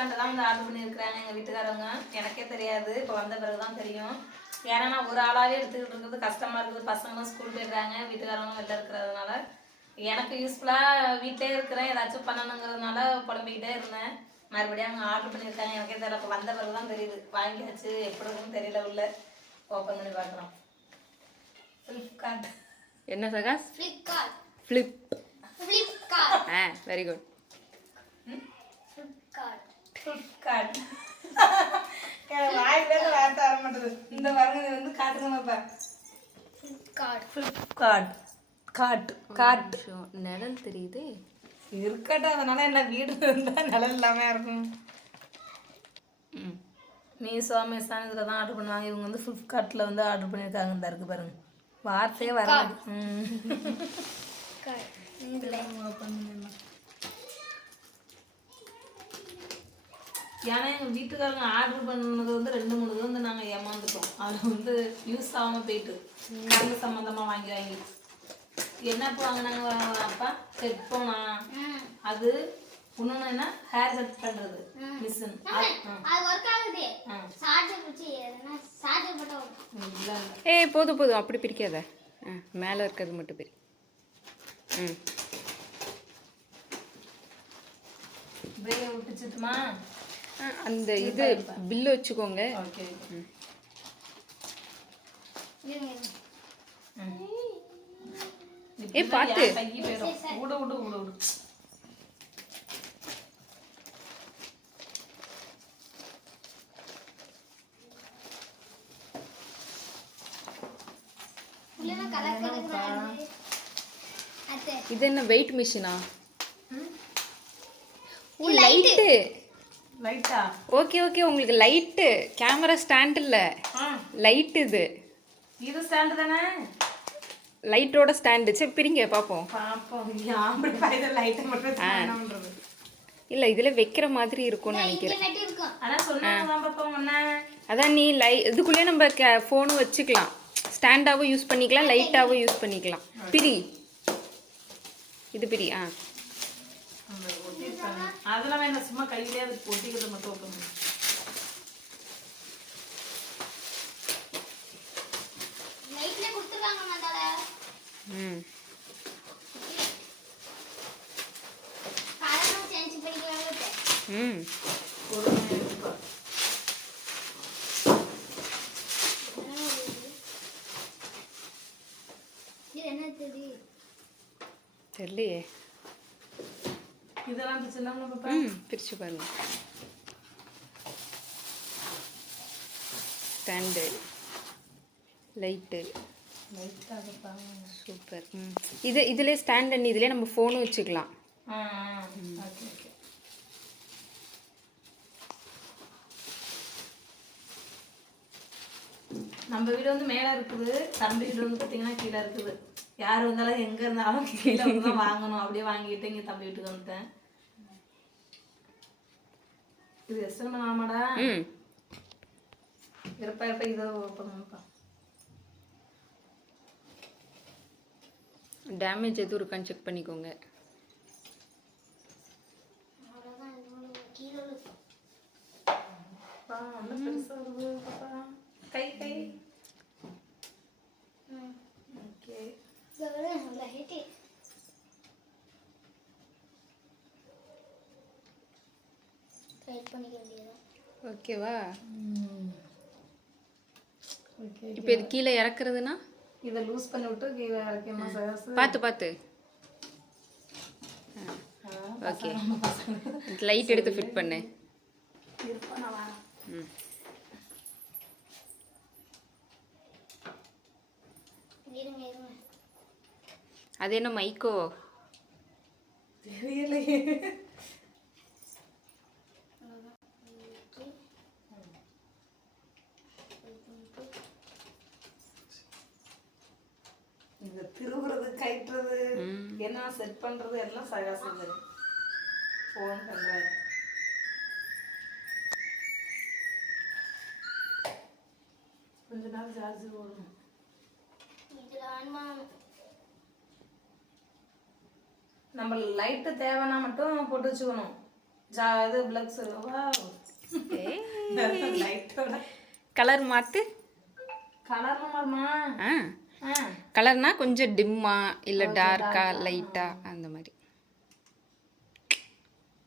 Stand தான் வந்து order பண்ணியிருக்கிறாங்க எங்கள் வீட்டுக்காரவங்க. எனக்கே தெரியாது இப்போ வந்த பிறகு தான் தெரியும். ஏன்னா நான் ஒரு ஆளாகவே எடுத்துக்கிட்டு இருக்கிறது கஷ்டமாக இருக்குது. பசங்களும் ஸ்கூல் போயிடுறாங்க வீட்டுக்காரவங்க வெளில இருக்கிறதுனால. எனக்கு யூஸ்ஃபுல்லாக வீட்டிலே இருக்கிறேன் ஏதாச்சும் பண்ணணுங்கிறதுனால புலம்பிக்கிட்டே இருந்தேன். மறுபடியும் அவங்க ஆர்டர் பண்ணியிருக்காங்க எனக்கே தெரியல. இப்போ வந்த பிறகு தான் தெரியுது. வாங்கியாச்சு எப்படி இருக்குன்னு தெரியல உள்ள. ஓப்பன் பண்ணி பார்க்குறோம். ஃப்ளிப்கார்ட் என்ன சகாஸ் ஃப்ளிப்கார்ட் ஃப்ளிப் ஃப்ளிப்கார்ட் ஆ வெரி குட் ஃப்ளிப்கார்ட் ஃப்ளிப்கார்ட் வாய் பேர் வார்த்தை வர மாட்டேது. இந்த பாருங்க இது வந்து காட்டுங்க பாப்பா. ஃப்ளிப்கார்ட் ஃப்ளிப்கார்ட் காட் காட் நிழல் தெரியுது. இருக்கட்டும் அதனால என்ன வீடு இருந்தால் நிழல் இல்லாமல் இருக்கும். ம். மீஷோ அமேசான் இதில் தான் ஆர்டர் பண்ணுவாங்க. இவங்க வந்து ஃப்ளிப்கார்ட்டில் வந்து ஆர்டர் பண்ணியிருக்காங்க. இந்த இருக்கு பாருங்க. வார்த்தையே வராது ம் ஓப்பன் பண்ணிடலாம் ஏன்னா எங்கள் வீட்டுக்காரங்க ஆர்டர் பண்ணது வந்து ரெண்டு மூணு இது வந்து நாங்கள் ஏமாந்துட்டோம். அதில் வந்து யூஸ் ஆகாமல் போயிட்டு கரண்ட் சம்மந்தமாக வாங்கி வாங்கி. என்ன இப்போ வாங்கினாங்க அப்பா? ஹெட்ஃபோனா அது இன்னொன்று என்ன? ஹேர் கட் பண்ணுறது மிஷின் அது ஏய் போதும் போதும். அப்படி பிரிக்காத. ஆ மேலே இருக்கிறது மட்டும் பிரி. ம். பிரேயை விட்டுச்சுட்டுமா? அந்த இது பில்லு வச்சுக்கோங்க. விடு விடு விடு விடு. கலர் அத்தை. இது என்ன வெயிட் மிஷினா. லைட்டு லைட்டா ஓகே ஓகே உங்களுக்கு லைட்டு கேமரா ஸ்டாண்ட் இல்லை. லைட் இது. இது ஸ்டாண்டு தானே? லைட்டோட ஸ்டாண்டு சரி பிரிங்க பார்ப்போம் இல்லை இதில் வைக்கிற மாதிரி இருக்கும்னு நினைக்கிறேன். அதான் நீ லை இதுக்குள்ளேயே நம்ம கே ஃபோனும் வச்சுக்கலாம். ஸ்டாண்டாகவும் யூஸ் பண்ணிக்கலாம் லைட்டாகவும் யூஸ் பண்ணிக்கலாம். பிரி. இது பிரி ஆ. அதெல்லாம் வேண்டாம் சும்மா கையிலே அது ஒட்டிக்கிறத மட்டும் மந்தால ம். ம். தெரியலையே. இதெல்லாம் பிடிச்சிடலாம்ல பாப்பா ம் பிரிச்சு பாருங்க. ஸ்டாண்டு லைட்டு சூப்பர் ம். இது இதிலே ஸ்டாண்ட் அண்ட் இதிலே நம்ம ஃபோனும் வச்சுக்கலாம். நம்ம வீடு வந்து மேலே இருக்குது தம்பி வீடு வந்து பார்த்தீங்கன்னா கீழே இருக்குது. யார் வந்தாலும் எங்கே இருந்தாலும் கீழே தான் வாங்கணும். அப்படியே வாங்கிட்டு இங்கே தம்பி வீட்டுக்கு வந்துட்டேன். இது எஸ்எம் ஆமாடா இருப்பா இருப்பா இதை ஓப்பன் பண்ணுப்பா. டேமேஜ் எதுவும் இருக்கான்னு செக் பண்ணிக்கோங்க. அவ்வளவுதான் இது கீழே இருக்கும் அப்பா நல்லா பெருசாக வருது பாப்பா கை கை ம் ஓகே நல்லா ஹிட்டி பண்ணிக்க ஓகேவா ஓகே இப்போ இது கீழே இறக்குறதுனா இதை லூஸ் பண்ணி விட்டு கீழே இறக்கி மசாஸ் பார்த்து பார்த்து ஓகே லைட் எடுத்து ஃபிட் பண்ணு. ம். அது என்ன மைக்கோ தெரியலையே. இந்த திருவுறது கைட்டுறது என்ன செட் பண்றது எல்லாம் சகாசம் ஃபோன் பண்றாரு கொஞ்ச போடணும் இதில் வேணுமா நம்ம லைட்டு தேவைன்னா மட்டும் போட்டு வச்சுக்கணும். ஜா இது பிளக்ஸ் லைட்டோட கலர் மாற்று கலர் மாறுமா? கலர்னா கொஞ்சம் டிம்மா இல்லை டார்க்கா லைட்டா அந்த மாதிரி.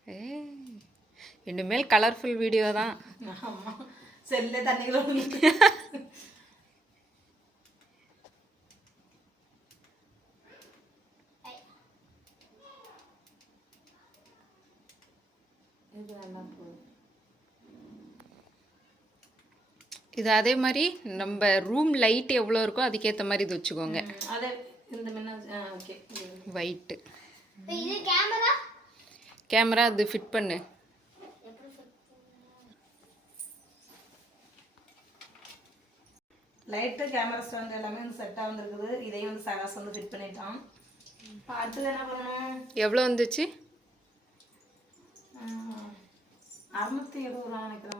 ஏ. இனிமேல் கலர்ஃபுல் வீடியோ தான். செல்லே விழுந்து. இது நல்லா போகுது இது அதே மாதிரி நம்ம ரூம் லைட் எவ்வளோ இருக்கோ அதுக்கேற்ற மாதிரி இது வச்சுக்கோங்க. ஒயிட்டு கேமரா கேமரா அது ஃபிட் பண்ணு. லைட்டு கேமரா ஸ்டாண்ட் எல்லாமே வந்து செட்டாக வந்துருக்குது. இதையும் வந்து சகாஸ் வந்து ஃபிட் பண்ணிட்டான். அடுத்தது என்ன பண்ணணும்? எவ்வளோ வந்துச்சு? அறுநூத்தி எழுபது ரூபா நினைக்கிறேன்ப்பா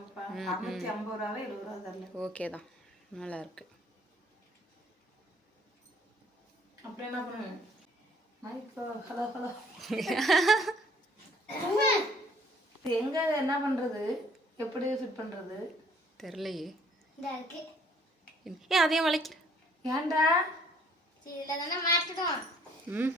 அறுநூத்தி ஐம்பது ரூபாவே எழுபது ரூபா தரல. ஓகே தான். நல்லா இருக்கு. அப்புறம் என்ன மைக்கோ ஹலோ ஹலோ. எங்க என்ன பண்றது? எப்படி ஃபிட் பண்றது? தெரிலையே இந்த இருக்கு. ஏ அதையும் வளைக்கிற ஏன்டா? இதில் தானே மாட்டணும் ம்.